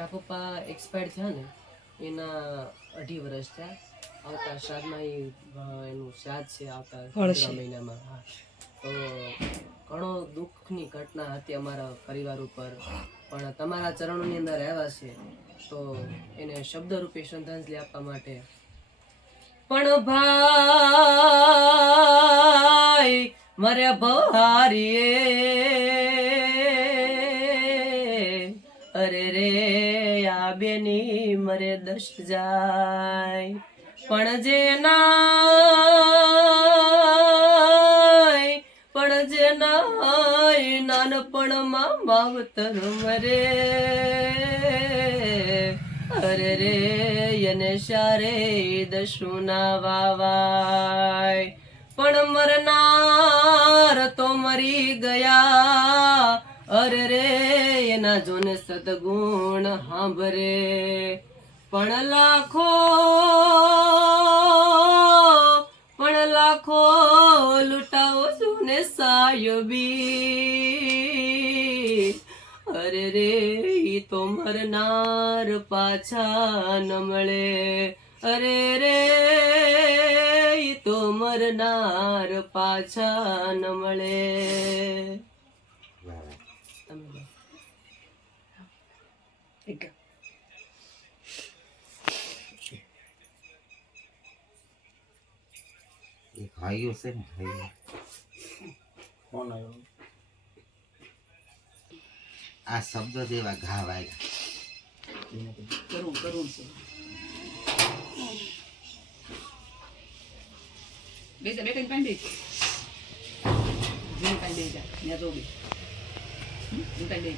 મારા પપ્પા એક્સપાયર્ડ થયા ને એના 2.5 વર્ષ થયા. આવતા શ્રાદ્ધમાં એનું શ્રાદ્ધ છે આવતા મહિનામાં. હા, તો ઘણો દુઃખની ઘટના હતી અમારા પરિવાર ઉપર, પણ તમારા ચરણોની અંદર આવ્યા છે તો એને શબ્દરૂપે શ્રદ્ધાંજલિ આપવા માટે. પણ ભાઈ મરે ભવારીએ, અરે રે આ બેની મરે દશ જાય. પણ જે નાય નાનપણમાં માવતર મરે, અરે રે એને શારે દશું ના વાવાય. પણ મરનાર તો મરી ગયા, અરે રે એના જોને સદગુણ સાંભરે. પણ લાખો લૂટાવો જોને સાયબી, અરે રે ઈ તો મરનાર પાછા ન મળે, અરે રે ઈ તો મરનાર પાછા ન મળે. ભાઈઓ છે ને ભાઈઓ કોણ આવ્યો આ શબ્દ જેવા ઘા વાગ્યા. કરું છે બેસા બેટા પાણી દે જે પાણી દે જા ને જો બે પાણી દે.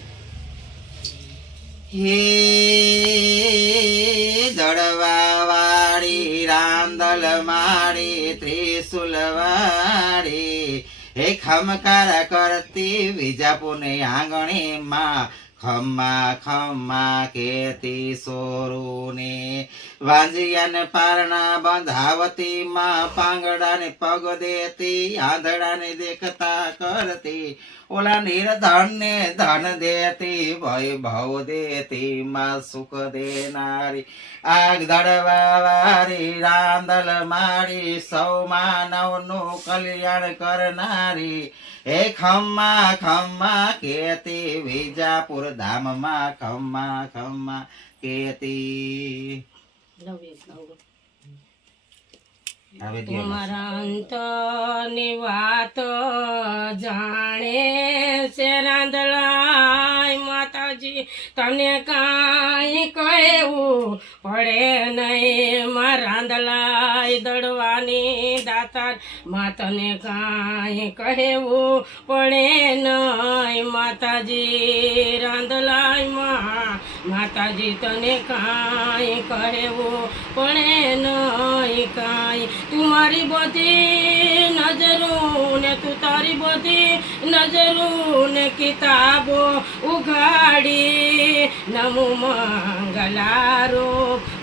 હે દળવા વાળી રાંદલ માળી ત્રિશુલ વાળી, હે ખમકાર કરતી વિજાપુરની આંગણી માં, ખમ્મા ખમ્મા કેતી સોરુને વાંજિયાને પારણા બંધાવતી માં, પાંગડાને પગ દેતી આંધળાને દેખતા કરતી, ઓલા નિર્ધન ને ધન દેતી વૈભવ દેતી માં સુખ દેનારી. આગ દળવા વાળી રાંદલ માળી સૌ માનવ નું કલ્યાણ કરનારી, હે ખમ્મા ખમ્મા કેતી વિજાપુર ધામમાં, ખમ્મા ખમ્મા કેતી. તમારા અંતની વાત જાણે છે રાંદલાય માતાજી, તને કાંઈ કહેવું પડે નહીં. માં રાંદલાય દડવાની દાતાર માં તને કાંઈ કહેવું પડે નહીં. માતાજી રાંદલાય માં માતાજી તને કાંઈ કહેવું પડે નહીં કાંઈ. તું મારી બધી નજરું ને તું તારી બધી નજરું ને કિતાબો ઉઘાડી, નમો મંગલારો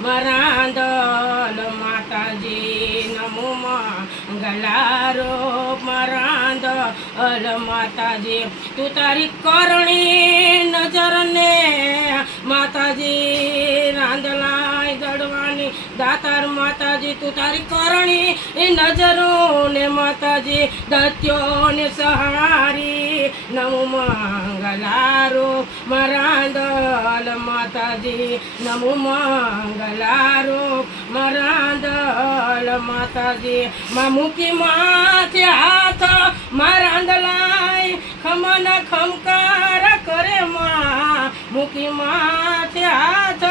મરાંદલ માતાજી, નમો મંગલારો મરાંદલ માતાજી. તું તારી કરણી નજરને માતાજી રાંદલાય દડવાની દાતાર માતાજી, તું તારી કરણી નજરો ને માતાજી દત્યો ને સહારી, નમો મંગલારો મરાંદલ માતાજી, નમો મંગલારો મરાંદલ માતાજી. માં મૂકી માથે હાથ મરાંદલાય ખમના ખમકાર કરે માં, મૂકી માથે હાથ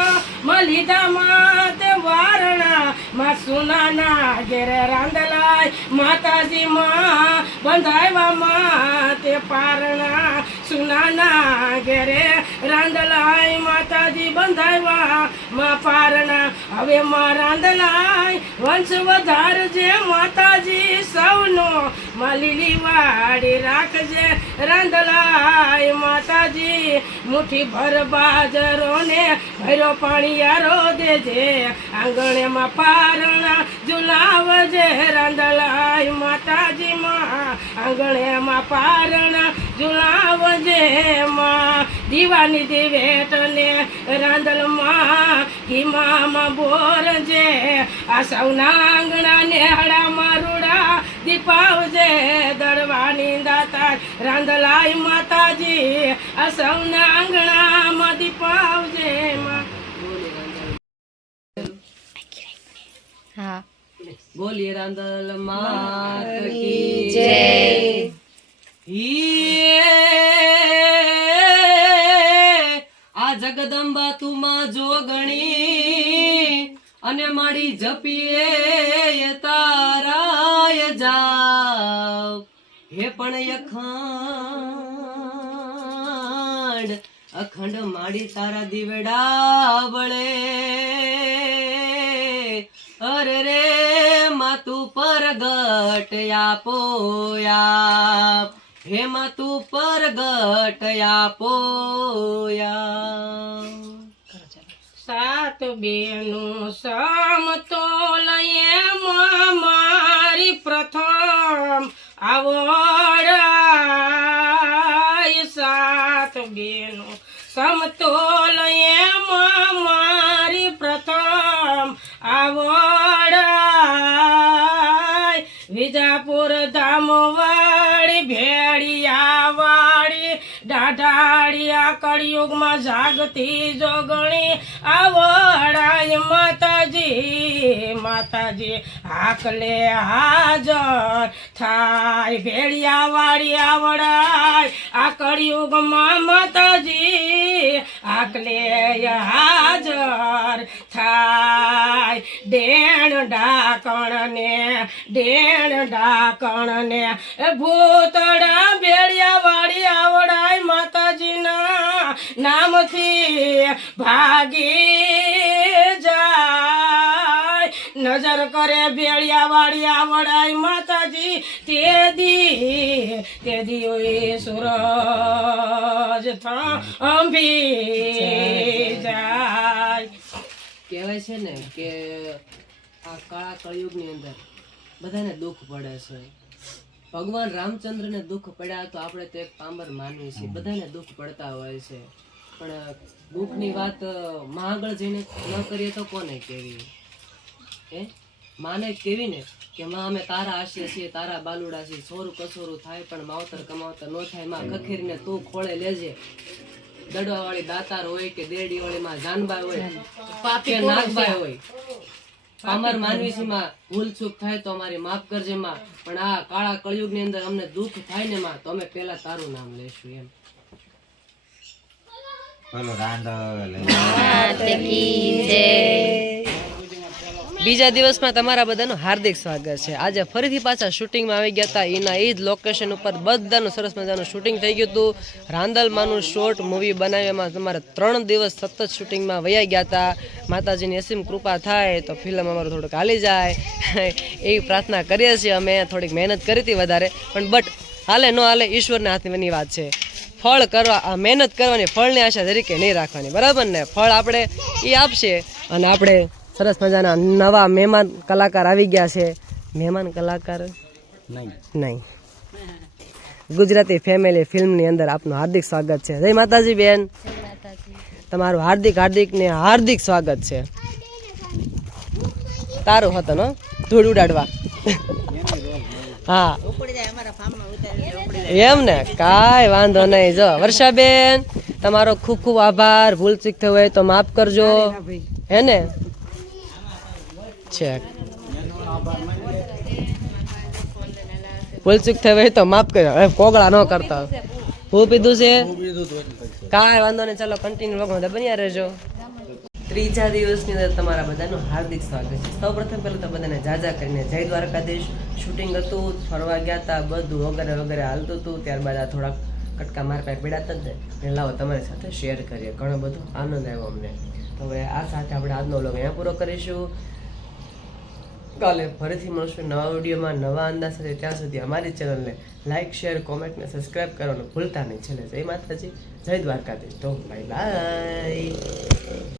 લીધા માતે વારણા માં સુનાના ઘેરે રાંદલાય માતાજી માં બંધાવ્યા માતે પારણા, સુનાના ઘેરે રાંદલાય માતાજી બંધાવ્યા માં પારણા. હવે માં રાંદલાય વંશ વધારજે માતાજી સૌનો, માં લીલી વાડી રાખજે રાંદલાય માતાજી. મુઠ્ઠી ભર બાજરો ને ભર્યો પાણીયારો દેજે, આંગણે માં પારણા ઝુલાવજે રાંદલાય માતાજી માં, આંગણે માં પારણા ઝુલાવજે માં દીવાની દિવેટ ને રાંદલમાં ઘીમાં બોરજે આ સૌના આંગણા ને હડામાં રૂડા દીપાવજે દડવાની દાતા રાંદલાય માતાજી આ સૌના આંગણામાં દીપાવજે માં હા બોલીએ રાંદલ માત કી જય આ જગદંબા તુમાં જોગણી અને મારી જપીએ તારાય જાવ હે પણ અખંડ માડી તારા દીવડા બળે અરે રે માતું પરગટ આપો આપ હે માતું પરગટ આપો સાત બેનું સમતોલયે મારી પ્રથમ આવડાય સાત બેનું સમતોલયે મારી પ્રથમ આવડાય વિજાપુર ધામવાળી ભેળિયા વાળી દાઢાળિયા કળિયુગમાં જાગતી જોગણી આવડાય માતાજી માતાજી હાકલે હાજર થાય ભેળિયા વાળી આવડાય આ કળિયુગમાં માતાજી હાકલે હાજર થાય ડેણ ડાકણ ને ભૂતડા ભેળિયા વાળી આવડાય માતાજીના નામથી ભાગી જાય નજર કરે ભેળિયા વાળી આવડાય માતાજી તે દી સૂરજ થાંભી જાય કહેવાય છે ને કે આ કાળા કળિયુગની અંદર બધાને દુઃખ પડે છે. ભગવાન રામચંદ્રને દુઃખ પડ્યા તો આપણે તો એક પામર માનવી છે, બધાને દુઃખ પડતા હોય છે, પણ દુઃખની વાત માં આગળ જઈને ન કરીએ તો કોને કેવી? માને કેવી ને કે માં અમે તારા આશીએ છીએ, તારા બાલુડા છીએ, સોરું કસોરું થાય પણ માવતર કમાવતર ન થાય. માં ખખેરીને તું ખોળે લેજે. દડવા વાળી દાતાર હોય કે દેરડી વાળી માં જાનબાઈ હોય કે નાગબાઈ હોય, પામર માનવી છે માં, ભૂલ ચૂક થાય તો અમારી માફ કરજે માં, પણ આ કાળા કળિયુગ ની અંદર અમને દુઃખ થાય ને માં તો અમે પેલા તારું નામ લેશું. એમ બોલો રાંદલ બીજા દિવસમાં તમારા બધાનું હાર્દિક સ્વાગત છે. આજે ફરીથી પાછા શૂટિંગમાં આવી ગયા હતા. એના એ જ લોકેશન ઉપર બધાનું સરસ મજાનું શૂટિંગ થઈ ગયું હતું. રાંદલમાંનું શોર્ટ મૂવી બનાવ્યામાં તમારે 3 દિવસ સતત શૂટિંગમાં વયા ગયા હતા. માતાજીની અસીમ કૃપા થાય તો ફિલ્મ અમારું થોડુંક હાલી જાય એવી પ્રાર્થના કરીએ છીએ. અમે થોડીક મહેનત કરી હતી વધારે, પણ બટ હાલે ન હાલે ઈશ્વરના હાથની વાત છે. ફળ કરવા, મહેનત કરવાની, ફળની આશા તરીકે નહીં રાખવાની, બરાબર ને? ફળ આપણે એ આપશે. અને આપણે સરસ મજાના નવા મહેમાન કલાકાર આવી ગયા છે. મહેમાન કલાકાર નહીં, ગુજરાતી ફેમિલી ફિલ્મની અંદર આપનું હાર્દિક સ્વાગત છે. જય માતાજી બેન, તમારું હાર્દિક ને હાર્દિક સ્વાગત છે. તારું હતો ને ધૂળ ઉડાડવા. હા એમ ને, કાંઈ વાંધો નહીં. જો વર્ષાબેન, તમારો ખૂબ ખૂબ આભાર. ભૂલ ચૂક થઈ હોય તો માફ કરજો, હે ને? છે ભૂલ ચૂક થઈ હોય તો માફ કરજો. હવે કોગળા ન કરતા. હું પીધું છે, કાંઈ વાંધો નહીં. ચાલો કન્ટિન્યુ લોકોમાં બન્યા રહેજો. ત્રીજા દિવસની અંદર તમારા બધાનું હાર્દિક સ્વાગત છે. સૌ પ્રથમ પહેલાં તો બધાને જાજા કરીને જય દ્વારકાધીશ. શૂટિંગ હતું, ફરવા ગયા હતા, બધું વગેરે વગેરે હાલતું હતું. ત્યારબાદ આ થોડાક કટકા માર પાક પીડાતા જ ને લાવો તમારી સાથે શેર કરીએ. ઘણો બધો આનંદ આવ્યો અમને. તો હવે આ સાથે આપણે આજનો વ્લોગ અહીંયા પૂરો કરીશું. કાલે ફરીથી મળશું નવા વિડીયોમાં નવા અંદાજ સાથે. ત્યાં સુધી અમારી ચેનલને લાઇક, શેર, કોમેન્ટ ને સબસ્ક્રાઈબ કરવાનું ભૂલતા નહીં. છેલ્લે જય માતાજી, જય દ્વારકાધીશ. તો બાય બાય.